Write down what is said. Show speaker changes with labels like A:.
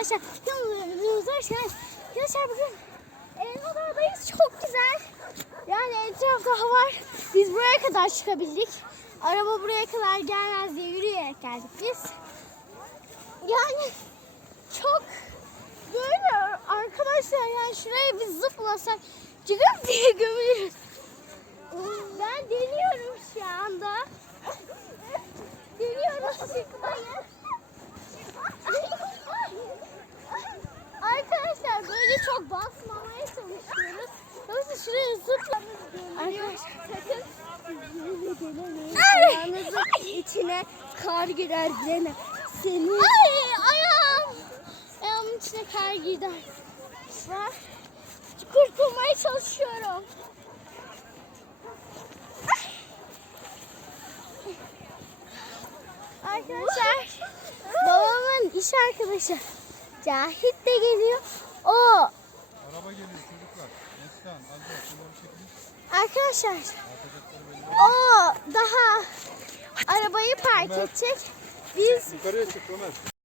A: arkadaşlar. Geldiniz. Arkadaşlar bugün Elmalı'dayız. Çok güzel. Yani etrafta hava var. Biz buraya kadar çıkabildik. Araba buraya kadar gelmez diye yürüyerek geldik biz. Yani çok böyle arkadaşlar yani şuraya bir zıplasak çıkıp diye gömülürüz. Ben deniyorum şuraya Arkadaşlar
B: Ayağınızın içine kar girer Zene. Senin
A: Ay ayağım. Ayağımın içine kar girdi. Var. Kurtulmaya çalışıyorum. Arkadaşlar babamın iş arkadaşı Cahit de geliyor. O arkadaşlar o daha arabayı park edecek. Biz.